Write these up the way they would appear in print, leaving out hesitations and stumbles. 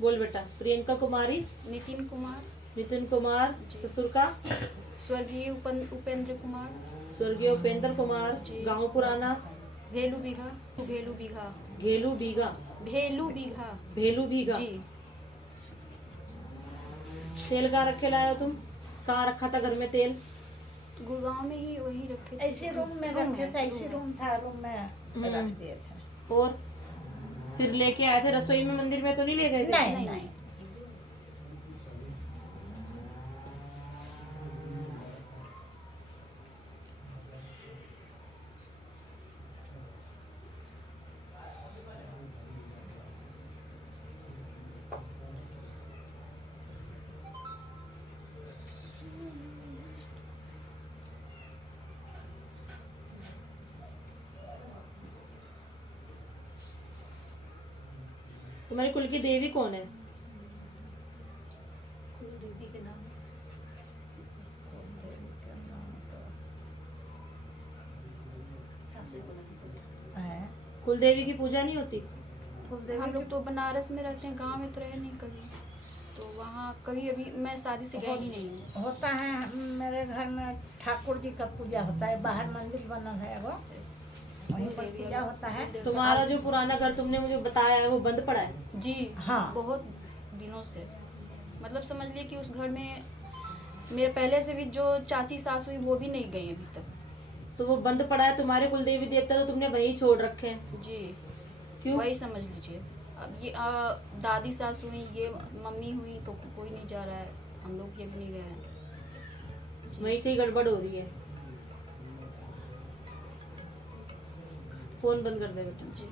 बोल बेटा। प्रियंका कुमारी, नितिन कुमार, नितिन कुमार, ससुर का स्वर्गीय उपेंद्र कुमार, स्वर्गीय उपेंद्र कुमार, जी। गांव पुराना भेलू बीघा, भेलू बीघा, घेलू बीघा, भेलू बीघा, भेलू बीघा। जी। तेल कहाँ रखे लाए हो तुम? कहाँ रखा था घर में तेल? गुड़गांव में ही वही रखे थे। ऐसे रूम में रखे थे, ऐसे रूम था, रूम में रख दिए थे। और फिर लेके आए थे रसोई में, मंदिर में तो नहीं ले गए थे? नहीं नहीं। तुम्हारी कुल की देवी कौन है? देवी के नाम सासे को नहीं। है। कुल देवी की पूजा नहीं होती? हम लोग तो बनारस में रहते हैं, गांव में तो रहे नहीं कभी, तो वहाँ कभी अभी मैं शादी से गई ही नहीं हूँ। होता है मेरे घर में ठाकुर जी का पूजा होता है, बाहर मंदिर बना है वो, वहीं पर पूजा होता है। तुम्हारा जो पुराना घर तुमने मुझे बताया है वो बंद पड़ा है? जी हाँ। बहुत दिनों से, मतलब समझ लिए कि उस घर में मेरे पहले से भी जो चाची सास हुई वो भी नहीं गई अभी तक। तो वो बंद पड़ा है। तुम्हारे कुल देवी देवता तो तुमने वहीं छोड़ रखे हैं। जी क्यों? वही समझ लीजिए। अब ये दादी सास हुई, ये मम्मी हुई, तो कोई नहीं जा रहा है, हम लोग ये भी नहीं गए हैं। वहीं से ही गड़बड़ हो रही है। फोन बंद कर दे बेटा। जी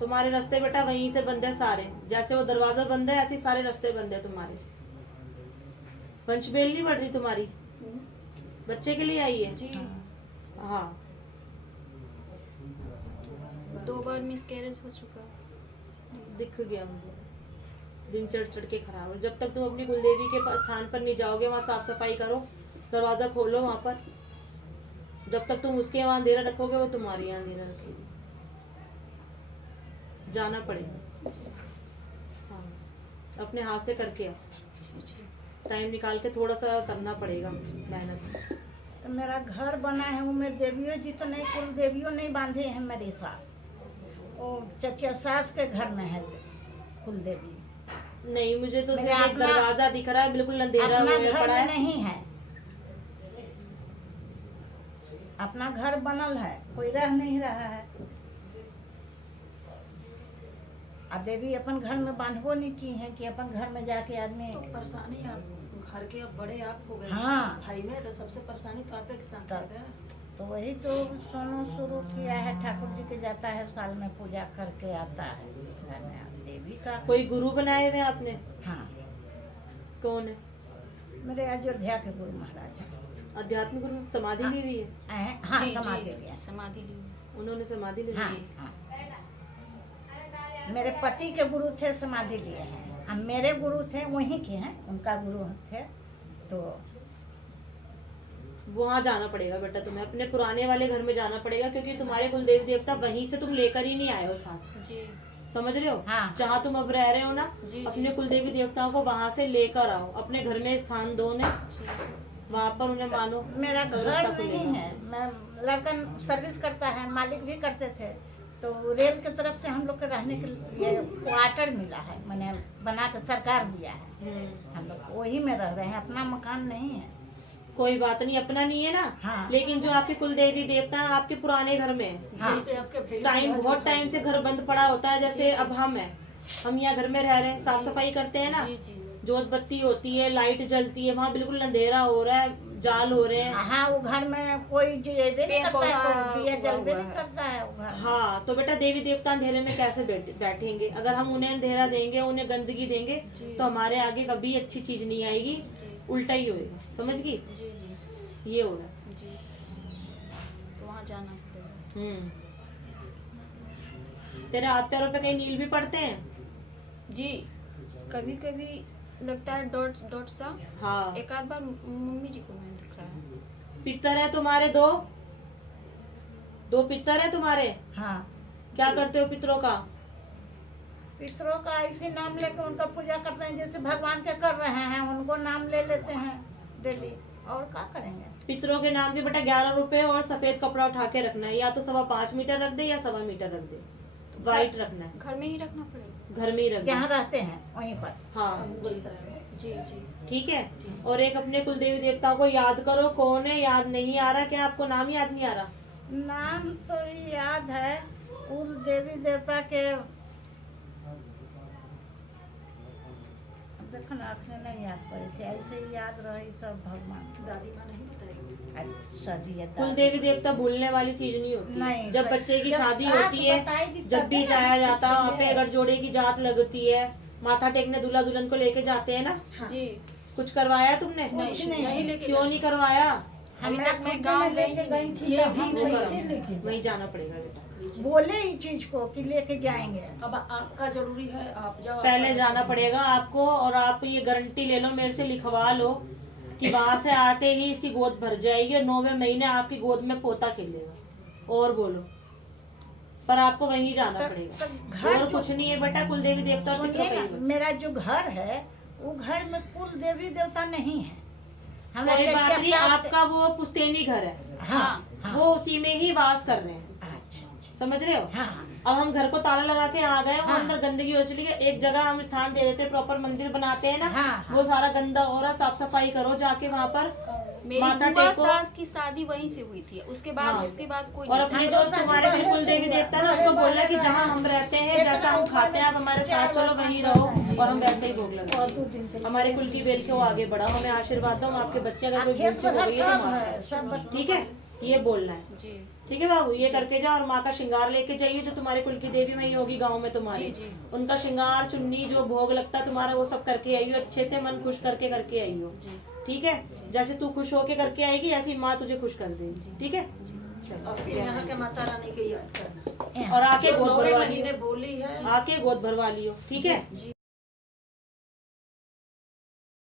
तुम्हारे रास्ते बेटा वहीं से बंद है सारे, जैसे वो दरवाजा बंद है ऐसे ही सारे रास्ते बंद है तुम्हारे। पंचबेल नहीं बढ़ रही तुम्हारी? बच्चे के लिए आई है? जी। हाँ। 2 बार मिसकैरेज हो चुका। दिख गया मुझे, दिन चढ़ चढ़ के खराब है। जब तक तुम अपनी कुलदेवी के स्थान पर नहीं जाओगे, वहाँ साफ सफाई करो, दरवाजा खोलो वहाँ पर, जब तक तुम उसके यहाँ अंधेरा रखोगे वो तुम्हारे यहाँ अंधेरा रखेगी। जाना पड़ेगा। हाँ, अपने हाथ से करके आओ। टाइम निकाल के थोड़ा सा करना पड़ेगा मेहनत। तो मेरा घर बना है, वो मेरे देवियों जी तो नहीं, कुल देवियों नहीं बांधे हैं मेरी सास, वो चचिया सास के घर में है कुल देवी। नहीं, मुझे तो मेरे सिर्फ एक अपना- दरवाजा दिख रहा है, बिल्कुल अंधेरा अपना हुआ घर पड़ा में है। नहीं है, अपना घर बनल है, कोई रह नहीं रहा है। आ देवी अपन घर में बांधबो नहीं की है कि अपन घर में जाके आदमी। तो परेशानी आप घर के अब बड़े आप हो गए। हाँ। भाई में तो सबसे परेशानी तो आपके साथ तब। है। तो वही तो सोनू शुरू किया है, ठाकुर जी के जाता है, साल में पूजा करके आता है घर में देवी का। कोई गुरु बनाए हुए हैं आपने? हाँ, कौन है? मेरे अयोध्या के गुरु महाराज हैं। आध्यात्मिक गुरु? समाधि ली हुई है? हाँ, जी, समाधि जी, लिया। समाधि ली। उन्होंने समाधि ली हाँ, हुई है। हाँ। मेरे पति के गुरु थे, समाधि लिए हैं। अब मेरे गुरु थे वहीं के हैं, उनका गुरु थे, तो वहाँ जाना पड़ेगा बेटा तुम्हें, अपने पुराने वाले घर में जाना पड़ेगा, क्योंकि तुम्हारे कुल देवी देवता वहीं से तुम लेकर ही नहीं आए हो साथ। जी समझ रहे हो? हाँ। जहाँ तुम अब रह रहे हो ना, जी, अपने जी। कुल देवी देवताओं को वहाँ से लेकर आओ, अपने घर में स्थान दो उन्हें, जी वहाँ पर उन्हें मानो। मेरा तो घर रास्ता नहीं खुलेगा। है। मैं लड़का सर्विस करता है, मालिक भी करते थे, तो रेल की तरफ से हम लोग के रहने के लिए क्वार्टर मिला है, मैंने बना के सरकार दिया है, हम लोग वही में रह रहे हैं, अपना मकान नहीं है। कोई बात नहीं, अपना नहीं है ना। हाँ। लेकिन जो आपके कुल देवी देवता हैं आपके पुराने घर में है। हाँ। जैसे आपके भेलू टाइम बिहार बहुत जो टाइम से घर बंद पड़ा होता है, जैसे अब हम हैं, हम यहाँ घर में रह रहे हैं, साफ सफाई करते हैं ना, जी जी जोत बत्ती होती है, लाइट जलती है, वहाँ बिल्कुल अंधेरा हो रहा है, जाल हो रहे हैं। हाँ, वो घर में कोई जेबे नहीं पेड़ करता है, पौधा तो दिया हुआ जलबे हुआ नहीं है। करता है वो घर। हाँ, तो बेटा देवी देवता अंधेरे में कैसे बैठेंगे? अगर हम उन्हें अंधेरा देंगे, उन्हें गंदगी देंगे, जी। तो हमारे आगे कभी अच्छी चीज नहीं आएगी, जी उल्टा ही होएगा। समझ गई? जी जी ये हो रहा है। जी। तो वहाँ जाना पड़ेगा। तेरे हाथ पैरों पे कहीं नील भी पड़ते हैं? जी कभी कभी लगता है डॉट डॉट सा। हाँ। एक आध बार मम्मी जी को मैंने दिखाया है। पितर है तुम्हारे दो पितर है तुम्हारे। हाँ, क्या करते हो पितरों का? पितरों का ऐसे नाम लेके उनका पूजा करते हैं, जैसे भगवान के कर रहे हैं उनको नाम ले लेते हैं डेली, और क्या करेंगे। पितरों के नाम के बेटा 11 रुपए और सफेद कपड़ा उठा के रखना है, या तो 5.25 मीटर रख दे या 1.25 मीटर रख दे, वाइट रखना है, घर में ही रखना पड़ेगा। घर में ही रख दे। जहाँ रहते हैं वहीं पर। हाँ जी जी। ठीक है। और एक अपने कुल देवी देवता को याद करो, कौन है? याद नहीं आ रहा क्या आपको? नाम याद नहीं आ रहा? नाम तो याद है, कुल देवी देवता के देखो ना, आपने नहीं याद पड़ी थी, ऐसे ही याद रही सब भगवान। दादी माँ नहीं बताएगी। अच्छा जी, ये कुल देवी देवता भूलने वाली चीज नहीं होती। नहीं, जब सही। बच्चे की जब शादी सास होती है, बताएगी जब तभी भी ना जाया हम जाता है वहाँ पे, सीखेंगे। अगर जोड़े की जात लगती है, माथा टेकने दूल्हा दुल्हन को लेके जाते हैं ना, जी। कुछ करवाया तुमने? कुछ नहीं। नहीं लेके क्यों नहीं करवाया? अभी हमरा तक मैं खुद गाँव में लेके गई गई थी, ये तो भी हम नहीं वैसे लेके वहीं जाना पड़ेगा बेटा। बोले ही चीज को कि लेके जाएंगे। अब आपका जरूरी है, आप जाओ। पहले आपका जाना पड़ेगा आपको, और आप ये गारंटी ले लो, मेरे से लिखवा लो कि वहां से आते ही इसकी गोद भर जाएगी और 9वें महीने आपकी गोद में पोता खेलेगा। और बोलो, पर आपको वहीं जाना पड़ेगा, घर और कुछ नहीं है बेटा। कुल देवी देवता और पितरों सुनिए का ना, ही बस। मेरा जो घर है वो घर में कुल देवी देवता नहीं है। हमरा कोई बात चचिया नहीं, सास- आपका वो पुश्तैनी घर है, हाँ, हाँ, वो उसी में ही वास कर रहे हैं, अच्छा, समझ रहे हो? हाँ, अब हम घर को ताला लगा के आ गए और हाँ। अंदर गंदगी हो चली है, एक जगह हम स्थान दे देते, प्रॉपर मंदिर बनाते हैं ना, हाँ, हाँ। वो सारा गंदा हो रहा, साफ सफाई करो जाके वहाँ पर, मेरी माथा बुआ टेको। सास की शादी वहीं से हुई थी, उसके बाद हाँ। कोई और नहीं। अपने हम जो लोग शादी तुम्हारे पहले बिल्कुल से देवी हुआ। देवता ना, उनको बोलना कि जहाँ हम रहते हैं, जैसा हम खाते हैं, आप हमारे साथ चलो, वहीं रहो और हम वैसे ही भोग और लगाए। 2 दिन के लिए। हमारे कुल की बेल के वो आगे बढ़ाओ, हमें आशीर्वाद दो, हम आपके बच्चे अगर कोई खेत भूल चूक हो बधार गई है तो सब माफ है, सब कर। बच्चे- ठीक है, ये बोलना है। जी ठीक है बाबू, ये करके जाओ, और माँ का श्रृंगार लेके जाइए, जो तुम्हारे कुल की देवी वहीं होगी गांव में तुम्हारी, जी, जी। उनका श्रृंगार, चुन्नी, जो भोग लगता है तुम्हारा, वो सब करके आइयो, अच्छे से मन खुश करके आइयो। जी ठीक है, जैसे तू खुश होके करके आएगी, ऐसी माँ तुझे खुश कर देगी। ठीक है, और फिर यहाँ के माता रानी के याद करना। और आके जो गोद 9वें भरवा महीने लियो, बोली है। आके गोद भरवा लियो। ठीक है। जी।